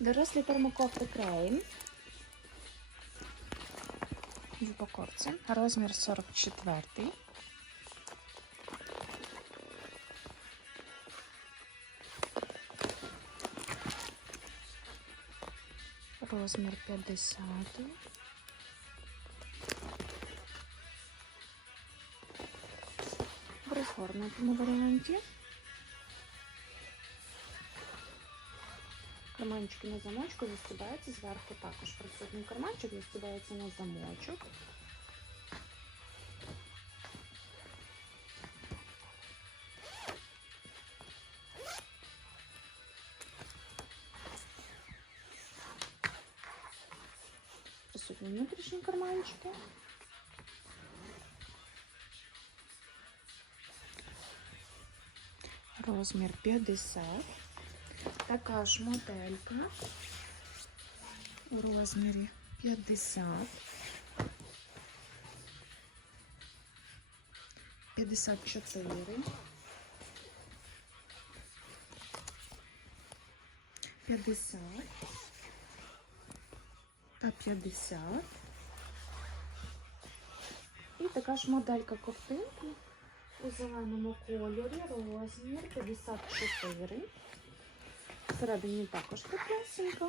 Дорослі термокофти Крейн. В упаковці. Розмір 44. Розмір 50. В реформатному варіанті. Карманчики на замочку застібаються зверху також присутній карманчик застібається на замочок. Присутні внутрішні карманчики. Розмір 50. Така ж моделька у розмірі 50. 54. 50 та 50. І така ж моделька ковтинки у зеленому кольорі, розмір 54. Всередині також теплесенько.